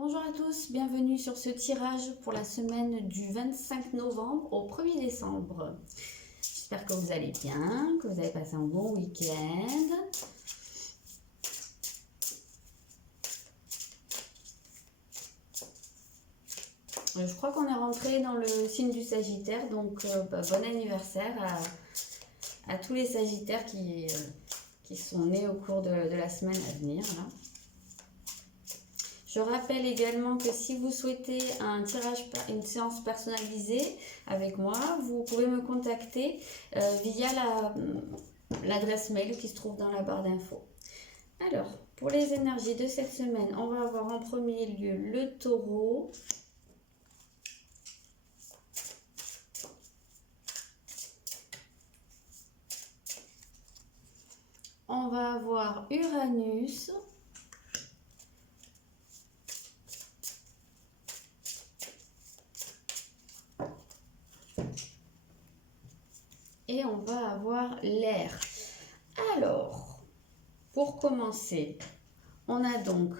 Bonjour à tous, bienvenue sur ce tirage pour la semaine du 25 novembre au 1er décembre. J'espère que vous allez bien, que vous avez passé un bon week-end. Je crois qu'on est rentré dans le signe du Sagittaire, donc bon anniversaire à tous les Sagittaires qui sont nés au cours de la semaine à venir. Là. Je rappelle également que si vous souhaitez un tirage, une séance personnalisée avec moi, vous pouvez me contacter via l'adresse mail qui se trouve dans la barre d'infos. Alors, pour les énergies de cette semaine, on va avoir en premier lieu le taureau. On va avoir Uranus. Et on va avoir l'air. Alors, pour commencer, on a donc,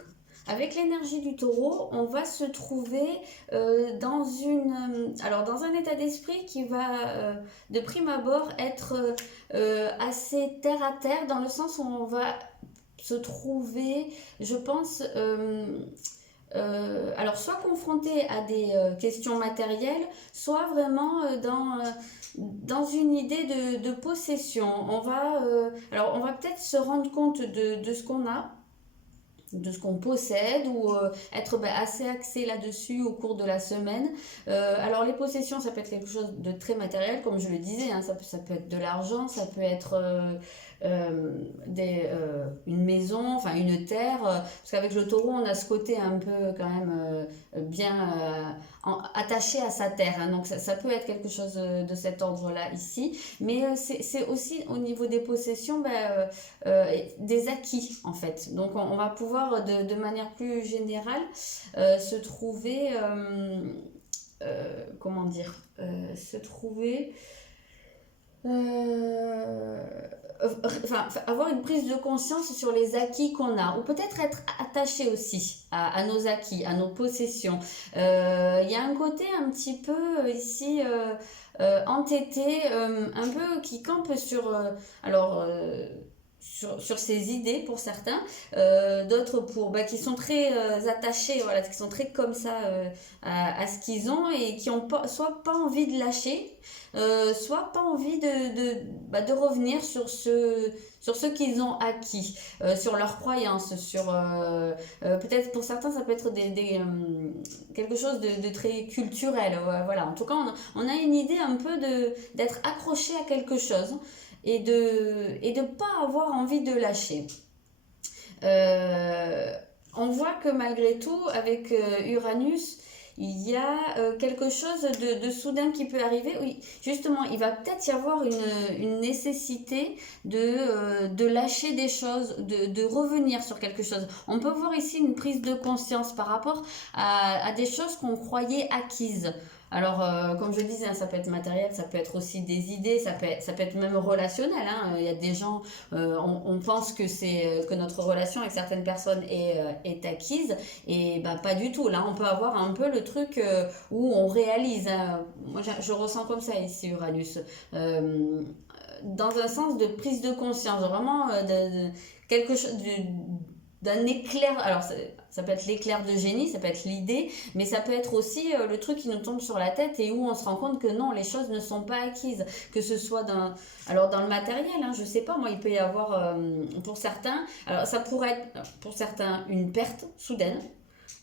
avec l'énergie du taureau, on va se trouver dans un état d'esprit qui va, de prime abord, être assez terre à terre, dans le sens où on va se trouver, je pense, alors soit confronté à des questions matérielles, soit vraiment dans une idée de possession. On va peut-être se rendre compte de ce qu'on a, de ce qu'on possède, ou être assez axé là-dessus au cours de la semaine. Alors les possessions, ça peut être quelque chose de très matériel, comme je le disais, hein, ça peut être de l'argent, ça peut être une maison, enfin une terre, parce qu'avec le taureau, on a ce côté un peu quand même bien attaché à sa terre, hein, donc ça peut être quelque chose de cet ordre-là ici, mais c'est aussi au niveau des possessions, des acquis en fait. Donc on va pouvoir de manière plus générale se trouver, comment dire, se trouver, avoir une prise de conscience sur les acquis qu'on a, ou peut-être être attaché aussi à nos acquis, à nos possessions. Il y a un côté un petit peu ici entêté, un peu qui campe sur, sur ses idées pour certains, d'autres qui sont très attachés, voilà, qui sont très comme ça à ce qu'ils ont, et qui ont soit pas envie de lâcher, soit pas envie de revenir sur ce qu'ils ont acquis, sur leurs croyances, sur peut-être pour certains ça peut être quelque chose de très culturel, voilà. En tout cas on a une idée un peu d'être accroché à quelque chose et de pas avoir envie de lâcher. On voit que malgré tout, avec Uranus, il y a quelque chose de soudain qui peut arriver. Oui, justement, il va peut-être y avoir une nécessité de lâcher des choses, de revenir sur quelque chose. On peut voir ici une prise de conscience par rapport à des choses qu'on croyait acquises. Alors, comme je disais, hein, ça peut être matériel, ça peut être aussi des idées, ça peut être même relationnel, hein. Il y a des gens, on pense que notre relation avec certaines personnes est acquise, et bah, pas du tout. Là, on peut avoir un peu le truc où on réalise, hein. Moi, je ressens comme ça ici, Uranus. Dans un sens de prise de conscience, vraiment quelque chose d'un éclair. Alors ça peut être l'éclair de génie, ça peut être l'idée, mais ça peut être aussi le truc qui nous tombe sur la tête et où on se rend compte que non, les choses ne sont pas acquises, que ce soit dans le matériel, hein, je sais pas, moi il peut y avoir pour certains, alors ça pourrait être pour certains une perte soudaine,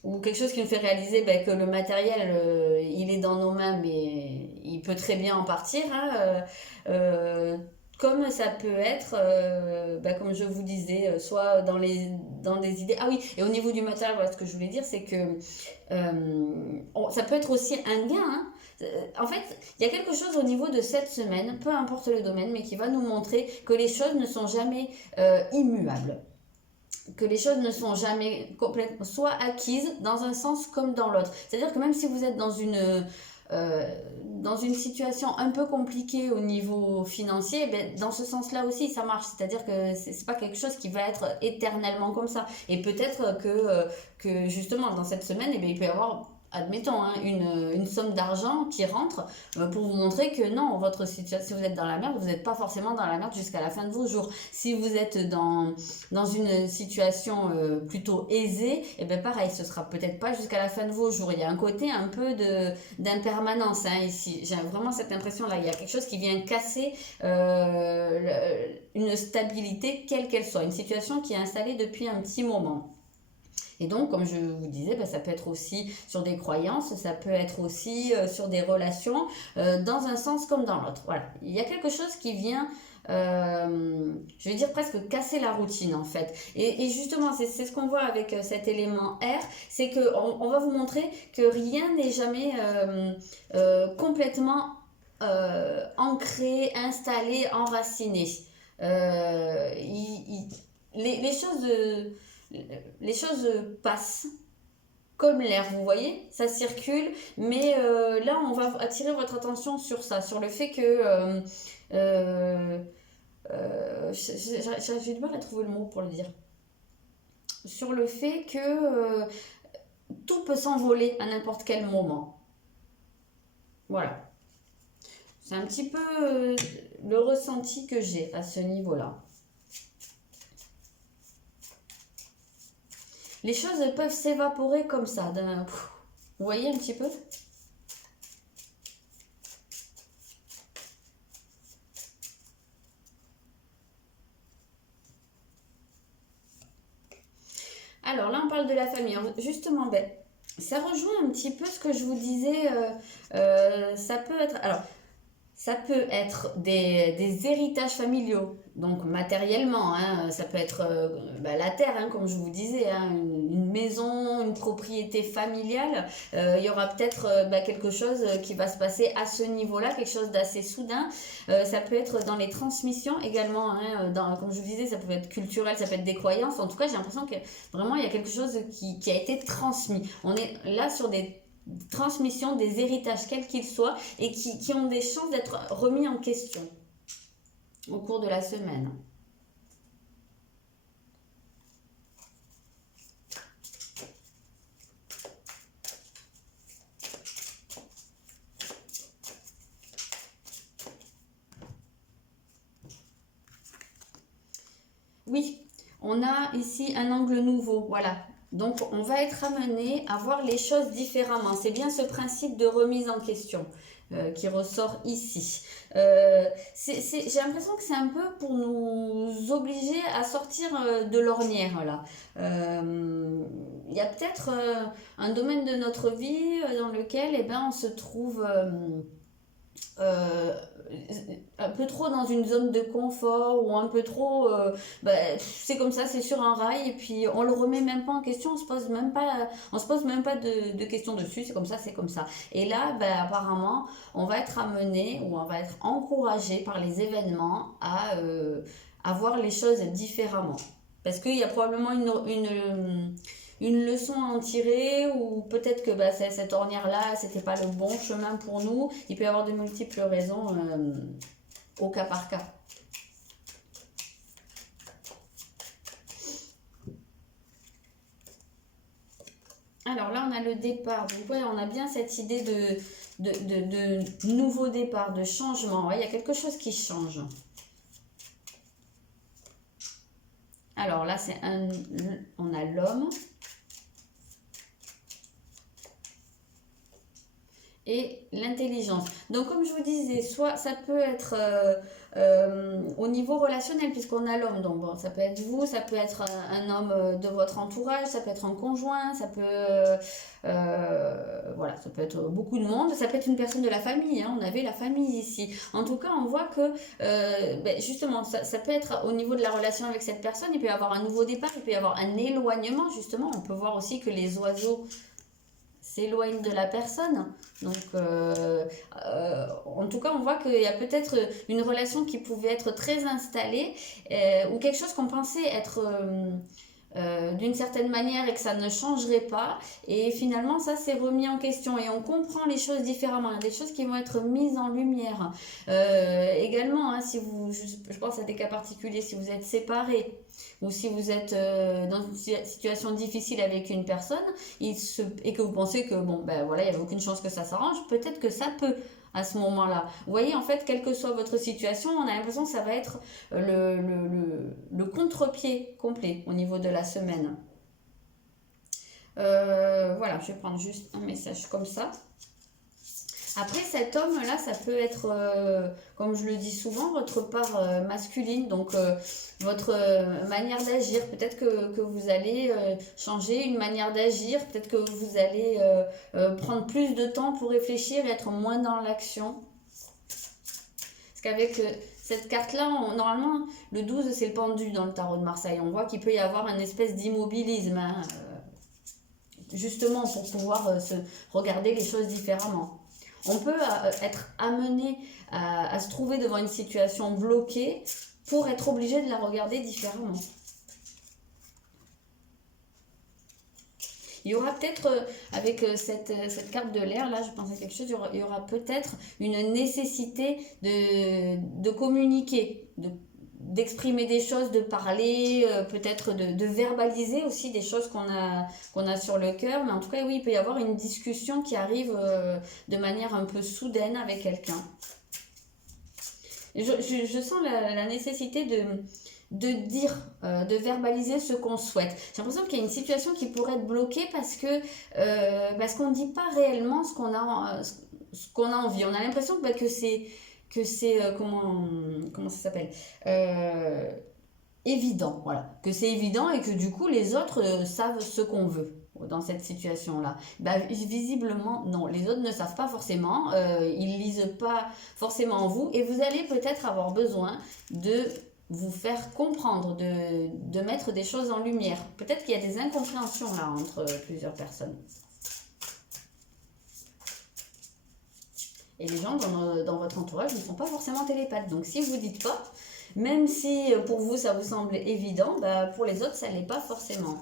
ou quelque chose qui nous fait réaliser que le matériel, il est dans nos mains, mais il peut très bien en partir, hein, comme ça peut être, comme je vous disais, soit dans des idées. Ah oui, et au niveau du matériel, voilà, ce que je voulais dire, c'est que ça peut être aussi un gain, hein. En fait, il y a quelque chose au niveau de cette semaine, peu importe le domaine, mais qui va nous montrer que les choses ne sont jamais immuables, que les choses ne sont jamais complètement soit acquises dans un sens comme dans l'autre. C'est-à-dire que même si vous êtes dans dans une situation un peu compliquée au niveau financier, ben, dans ce sens-là aussi, ça marche. C'est-à-dire que c'est pas quelque chose qui va être éternellement comme ça. Et peut-être que justement, dans cette semaine, eh bien, il peut y avoir, admettons, hein, une somme d'argent qui rentre pour vous montrer que non, votre situation, si vous êtes dans la merde, vous n'êtes pas forcément dans la merde jusqu'à la fin de vos jours. Si vous êtes dans une situation plutôt aisée, et bien pareil, ce sera peut-être pas jusqu'à la fin de vos jours. Il y a un côté un peu d'impermanence hein, ici. J'ai vraiment cette impression-là. Il y a quelque chose qui vient casser une stabilité, quelle qu'elle soit. Une situation qui est installée depuis un petit moment. Et donc, comme je vous disais, ça peut être aussi sur des croyances, ça peut être aussi sur des relations, dans un sens comme dans l'autre. Voilà. Il y a quelque chose qui vient, je vais dire presque casser la routine en fait. Et justement, c'est ce qu'on voit avec cet élément R, c'est qu'on va vous montrer que rien n'est jamais complètement ancré, installé, enraciné. Les choses... les choses passent comme l'air, vous voyez, ça circule, mais là on va attirer votre attention sur ça, sur le fait que j'ai du mal à trouver le mot pour le dire, sur le fait que tout peut s'envoler à n'importe quel moment. Voilà, c'est un petit peu le ressenti que j'ai à ce niveau-là. Les choses peuvent s'évaporer comme ça. Vous voyez un petit peu? Alors là, on parle de la famille. Justement, ben, ça rejoint un petit peu ce que je vous disais. Ça peut être... Alors, ça peut être des héritages familiaux, donc matériellement, hein, ça peut être la terre, hein, comme je vous disais, hein, une maison, une propriété familiale. Il y aura peut-être quelque chose qui va se passer à ce niveau-là, quelque chose d'assez soudain. Ça peut être dans les transmissions également, hein, comme je vous disais, ça peut être culturel, ça peut être des croyances. En tout cas, j'ai l'impression que vraiment il y a quelque chose qui a été transmis. On est là sur des transmission, des héritages quels qu'ils soient et qui ont des chances d'être remis en question au cours de la semaine. Oui, on a ici un angle nouveau, voilà. Donc, on va être amené à voir les choses différemment. C'est bien ce principe de remise en question qui ressort ici. J'ai l'impression que c'est un peu pour nous obliger à sortir de l'ornière, là. Il y a peut-être un domaine de notre vie dans lequel on se trouve... Euh, un peu trop dans une zone de confort ou un peu trop c'est comme ça, c'est sur un rail et puis on le remet même pas en question, on se pose même pas de questions dessus, c'est comme ça, c'est comme ça. Et là apparemment on va être amené ou on va être encouragé par les événements à voir les choses différemment parce qu'il y a probablement une leçon à en tirer ou peut-être que cette ornière-là, c'était pas le bon chemin pour nous. Il peut y avoir de multiples raisons au cas par cas. Alors là, on a le départ. Donc, ouais, on a bien cette idée de nouveau départ, de changement. Ouais, il y a quelque chose qui change. Alors là, on a l'homme. Et l'intelligence. Donc comme je vous disais, soit ça peut être au niveau relationnel puisqu'on a l'homme, donc bon, ça peut être vous, ça peut être un homme de votre entourage, ça peut être un conjoint, ça peut voilà, ça peut être beaucoup de monde, ça peut être une personne de la famille, hein, on avait la famille ici. En tout cas, on voit que justement, ça peut être au niveau de la relation avec cette personne, il peut y avoir un nouveau départ, il peut y avoir un éloignement justement, on peut voir aussi que les oiseaux s'éloigne de la personne. Donc, en tout cas, on voit qu'il y a peut-être une relation qui pouvait être très installée ou quelque chose qu'on pensait être d'une certaine manière et que ça ne changerait pas. Et finalement, ça c'est remis en question et on comprend les choses différemment. Il y a des choses qui vont être mises en lumière. Également, hein, si vous, je pense à des cas particuliers, si vous êtes séparés ou si vous êtes dans une situation difficile avec une personne et que vous pensez que bon, ben voilà, il n'y a aucune chance que ça s'arrange, peut-être que ça peut à ce moment-là. Vous voyez, en fait, quelle que soit votre situation, on a l'impression que ça va être le contre-pied complet au niveau de la semaine. Voilà, je vais prendre juste un message comme ça. Après, cet homme-là, ça peut être, comme je le dis souvent, votre part masculine, donc votre manière d'agir. Peut-être que vous allez changer une manière d'agir, peut-être que vous allez prendre plus de temps pour réfléchir et être moins dans l'action. Parce qu'avec cette carte-là, normalement, le 12, c'est le pendu dans le tarot de Marseille. On voit qu'il peut y avoir une espèce d'immobilisme, hein, justement pour pouvoir se regarder les choses différemment. On peut être amené à se trouver devant une situation bloquée pour être obligé de la regarder différemment. Il y aura peut-être, avec cette carte de l'air, là, je pense à quelque chose, il y aura peut-être une nécessité de communiquer, d'exprimer des choses, de parler, peut-être de verbaliser aussi des choses qu'on a sur le cœur. Mais en tout cas, oui, il peut y avoir une discussion qui arrive de manière un peu soudaine avec quelqu'un. Je sens la nécessité de dire, de verbaliser ce qu'on souhaite. J'ai l'impression qu'il y a une situation qui pourrait être bloquée parce qu'on ne dit pas réellement ce qu'on a envie. On a l'impression que c'est comment ça s'appelle, évident, voilà, que c'est évident et que du coup les autres savent ce qu'on veut dans cette situation-là. Visiblement non, les autres ne savent pas forcément, ils lisent pas forcément vous et vous allez peut-être avoir besoin de vous faire comprendre, de mettre des choses en lumière. Peut-être qu'il y a des incompréhensions là entre plusieurs personnes. Et les gens dans votre entourage ne sont pas forcément télépathes. Donc si vous ne dites pas, même si pour vous ça vous semble évident, pour les autres ça ne l'est pas forcément.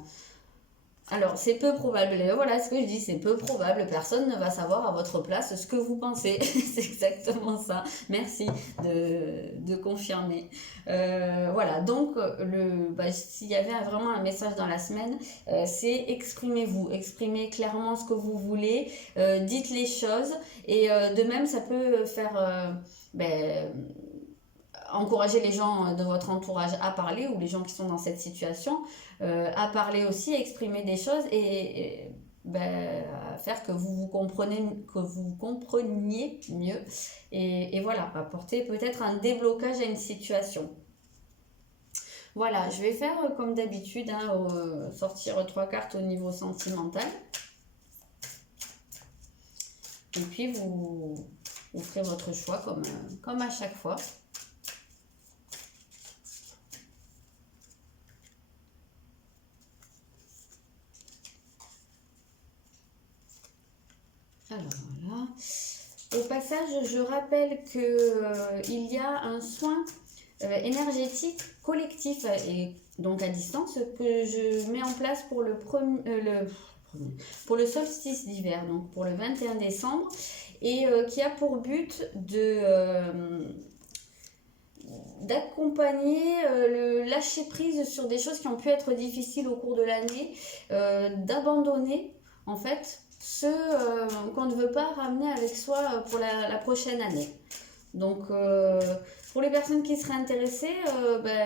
Alors c'est peu probable, voilà ce que je dis, c'est peu probable, personne ne va savoir à votre place ce que vous pensez. C'est exactement ça, merci de confirmer. Voilà, donc s'il y avait vraiment un message dans la semaine, c'est exprimez-vous, exprimez clairement ce que vous voulez, dites les choses et de même ça peut faire encourager les gens de votre entourage à parler ou les gens qui sont dans cette situation à parler aussi, exprimer des choses et à faire que vous compreniez mieux et voilà, apporter peut-être un déblocage à une situation. Voilà, je vais faire comme d'habitude, hein, sortir 3 cartes au niveau sentimental. Et puis vous ferez votre choix comme à chaque fois. Alors voilà. Au passage, je rappelle qu'il y a un soin énergétique collectif et donc à distance que je mets en place pour pour le solstice d'hiver, donc pour le 21 décembre, et qui a pour but d'accompagner le lâcher prise sur des choses qui ont pu être difficiles au cours de l'année, d'abandonner en fait ceux qu'on ne veut pas ramener avec soi pour la prochaine année. Donc pour les personnes qui seraient intéressées,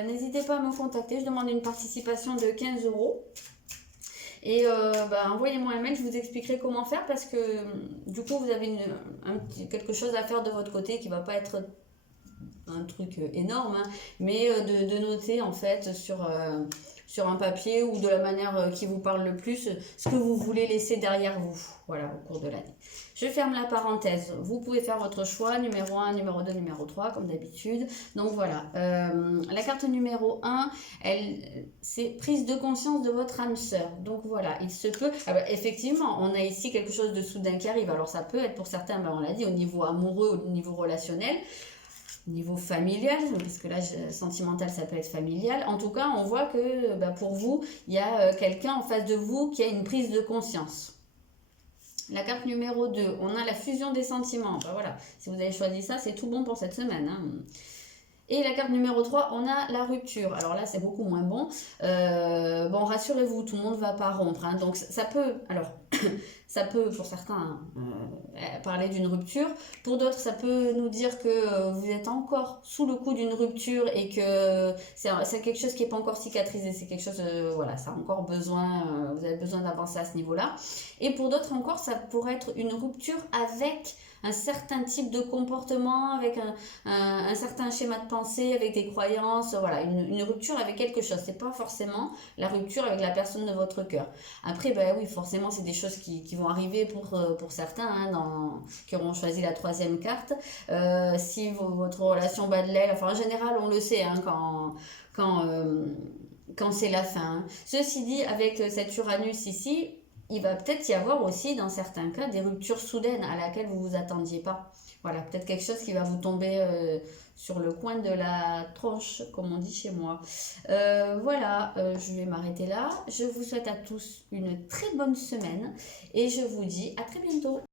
n'hésitez pas à me contacter, je demande une participation de 15 €. Et envoyez-moi un mail, je vous expliquerai comment faire parce que du coup vous avez quelque chose à faire de votre côté qui ne va pas être un truc énorme, hein, mais de noter en fait sur un papier ou de la manière qui vous parle le plus ce que vous voulez laisser derrière vous, voilà, au cours de l'année. Je ferme la parenthèse, vous pouvez faire votre choix, numéro 1, numéro 2, numéro 3 comme d'habitude. Donc voilà, la carte numéro 1, c'est prise de conscience de votre âme sœur. Donc voilà, il se peut, effectivement on a ici quelque chose de soudain qui arrive, alors ça peut être pour certains, on l'a dit, au niveau amoureux, au niveau relationnel. niveau familial, parce que là, sentimental, ça peut être familial. En tout cas, on voit que pour vous, il y a quelqu'un en face de vous qui a une prise de conscience. La carte numéro 2, on a la fusion des sentiments. Voilà, si vous avez choisi ça, c'est tout bon pour cette semaine. Hein. Et la carte numéro 3, on a la rupture. Alors là, c'est beaucoup moins bon. Bon, rassurez-vous, tout le monde ne va pas rompre. Hein. Donc ça peut, alors, ça peut, pour certains, parler d'une rupture. Pour d'autres, ça peut nous dire que vous êtes encore sous le coup d'une rupture et que c'est quelque chose qui n'est pas encore cicatrisé. C'est quelque chose, voilà, ça a encore besoin, vous avez besoin d'avancer à ce niveau-là. Et pour d'autres encore, ça pourrait être une rupture avec un certain type de comportement, avec un certain schéma de pensée, avec des croyances, voilà, une rupture avec quelque chose. C'est pas forcément la rupture avec la personne de votre cœur. Après, oui, forcément, c'est des choses qui vont arriver pour certains, hein, qui auront choisi la troisième carte. Si votre relation bat de l'aile, enfin, en général, on le sait, hein, quand c'est la fin. Hein. Ceci dit, avec cet Uranus ici, il va peut-être y avoir aussi, dans certains cas, des ruptures soudaines à laquelle vous vous attendiez pas. Voilà, peut-être quelque chose qui va vous tomber sur le coin de la tronche, comme on dit chez moi. Voilà, je vais m'arrêter là. Je vous souhaite à tous une très bonne semaine et je vous dis à très bientôt.